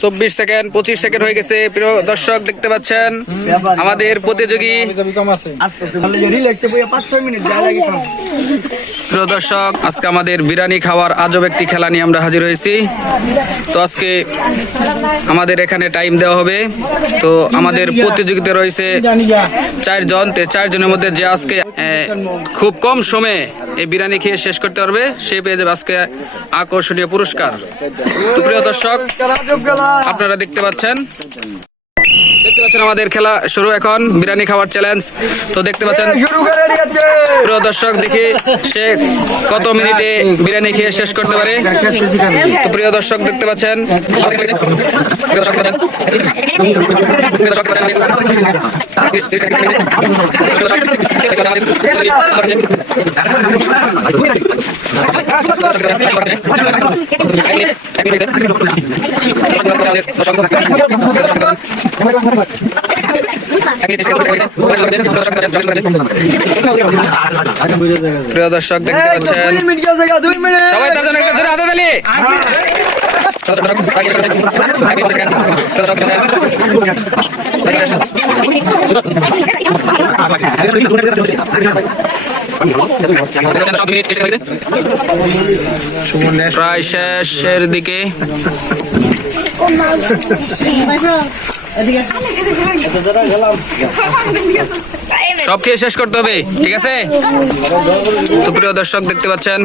24 second 25 second হয়ে গেছে। প্রিয় দর্শক দেখতে পাচ্ছেন আমাদের প্রতিযোগী। প্রিয় দর্শক আজকে আমাদের বিরিয়ানি খাওয়ার আজব একটি খেলা নিয়ে আমরা হাজির হয়েছি। তো আজকে আমাদের এখানে টাইম দেওয়া হবে। তো আমাদের প্রতিযোগিতা রয়েছে 4 জন। 4 জনের মধ্যে যে আজকে খুব কম সময়ে এই বিরিয়ানি খেয়ে শেষ করতে পারবে সে পেয়ে যাবে আজকে আকর্ষণীয় পুরস্কার। তো প্রিয় দর্শক আপনারা দেখতে পাচ্ছেন আমাদের খেলা শুরু এখন, বিরিয়ানি খাওয়ার চ্যালেঞ্জ। তো দেখতে পাচ্ছেন প্রিয় দর্শক দেখি সে কত মিনিটে বিরিয়ানি খেয়ে শেষ করতে পারে। তো প্রিয় দর্শক দেখতে পাচ্ছেন প্রিয় দর্শক দেখতে পাচ্ছেন সবাই তার জন্য একটা জোরে হাততালি। প্রায় শেষের দিকে সব খেয়ে শেষ করতে হবে, ঠিক আছে? তো প্রিয় দর্শক দেখতে পাচ্ছেন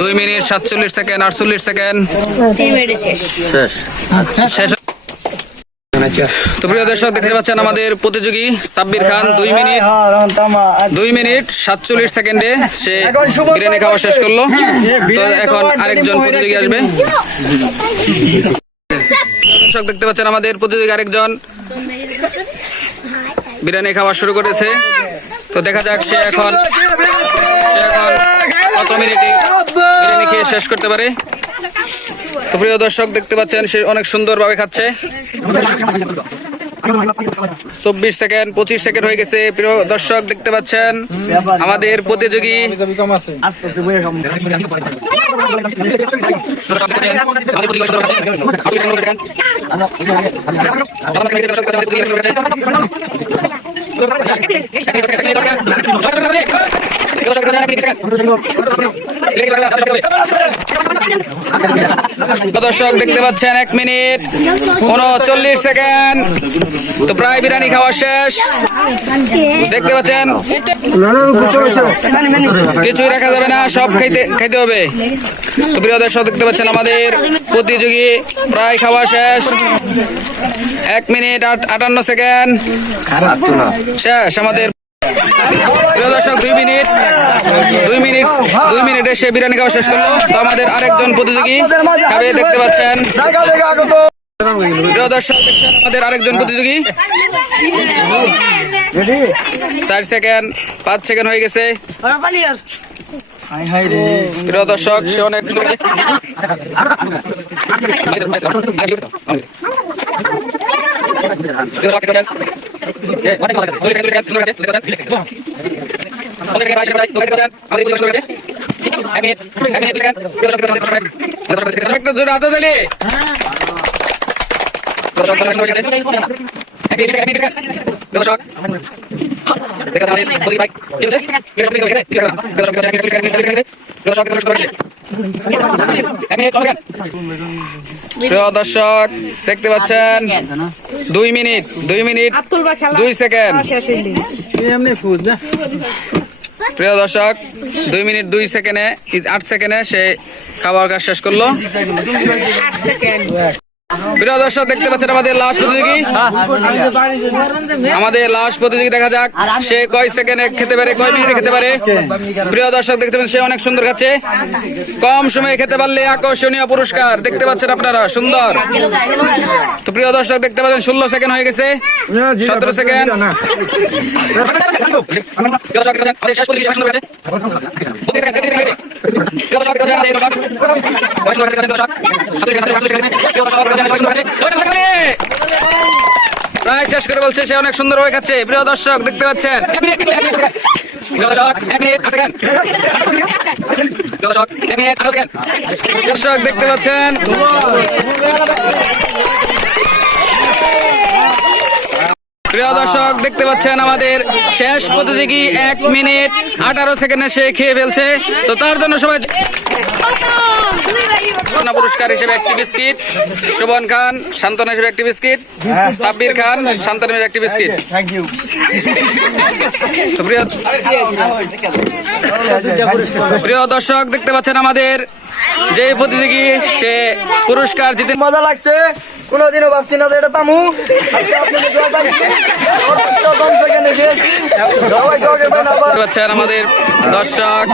2 মিনিট 47 সেকেন্ড 48 সেকেন্ড শেষ। তো প্রিয় দর্শক দেখতে পাচ্ছেন আমাদের প্রতিযোগী সাব্বির খান 2 মিনিট 47 সেকেন্ডে সে বিরিয়ানি খাওয়া শেষ করলো। তো এখন আরেকজন প্রতিযোগী আসবে। দর্শক দেখতে পাচ্ছেন আমাদের প্রতিযোগী আরেকজন বিরিয়ানি খাওয়া শুরু করেছে। তো দেখা যাক সে এখন কত মিনিটে বিরিয়ানি খেয়ে শেষ করতে পারে। তো প্রিয় দর্শক দেখতে পাচ্ছেন সে অনেক সুন্দরভাবে খাচ্ছে। 24 সেকেন্ড 25 সেকেন্ড হয়ে গেছে। প্রিয় দর্শক দেখতে পাচ্ছেন আমাদের প্রতিযোগী দর্শক দেখতে পাচ্ছেন 1 মিনিট 39 সেকেন্ড। তো প্রায় বিরিয়ানি খাওয়া শেষ দেখতে পাচ্ছেন। কিছুই রাখা যাবে না, সব খাইতে হবে। তো প্রিয় দর্শক দেখতে পাচ্ছেন আমাদের প্রতিযোগী প্রায় খাওয়া শেষ। 1 মিনিট 58 সেকেন্ড শেষ আমাদের। প্রিয় দর্শক 2 মিনিটে সে বিরিয়ানি খাওয়া শেষ করলো। তো আমাদের আরেকজন প্রতিযোগী খাবে দেখতে পাচ্ছেন। প্রিয় দর্শক আমাদের আরেকজন প্রতিযোগী 4 সেকেন্ড 5 সেকেন্ড হয়ে গেছে। প্রিয় দর্শক সে অনেক প্রিয় দর্শক দেখতে পাচ্ছেন 2 মিনিট 2 সেকেন্ড। প্রিয় দর্শক 2 মিনিট 2 সেকেন্ডে 8 সেকেন্ডে সে খাবার কাজ শেষ করলো। প্রিয় দর্শক দেখতে পাচ্ছেন আমাদের লাস্ট প্রতিযোগী দেখা যাক সে কয় সেকেন্ডে খেতে পারে, কয় মিনিটে খেতে পারে। প্রিয় দর্শক দেখতে পাচ্ছেন সে অনেক সুন্দর খাচ্ছে। কম সময়ে খেতে পারলে আকর্ষণীয় পুরস্কার দেখতে পাচ্ছেন আপনারা, সুন্দর। তো প্রিয় দর্শক দেখতে পাচ্ছেন 16 সেকেন্ড হয়ে গেছে, 17 সেকেন্ড। প্রায় শেষ করে বলছে সে অনেক সুন্দর হয়ে খাচ্ছে। প্রিয় দর্শক দেখতে পাচ্ছেন দর্শক 1 মিনিট 8 সেকেন্ড। দর্শক 1 মিনিট 8 সেকেন্ড। দর্শক দেখতে পাচ্ছেন প্রিয় দর্শক দেখতে পাচ্ছেন আমাদের শেষ প্রতিযোগী 1 মিনিট 18 সেকেন্ডে সে খেয়ে ফেলছে। তো তার জন্য সবাই পুরস্কার হিসেবে একটি বিস্কিট, শোভন খান শান্তনা হিসেবে একটি বিস্কিট, সাব্বির খান শান্তনা হিসেবে একটি বিস্কিট। Thank you. তো প্রিয় দর্শক দেখতে পাচ্ছেন আমাদের যে প্রতিযোগী সে পুরস্কার জিতে। মজা লাগছে, কোনোদিনও ভাবছি না যে এটা পামু। আজকে আপনাদের দোয়া পাইছি। কম সেকেন্ডে গিয়েছি। সবাই দোয়া করবেন আবার। দেখতে পাচ্ছেন আমাদের দর্শক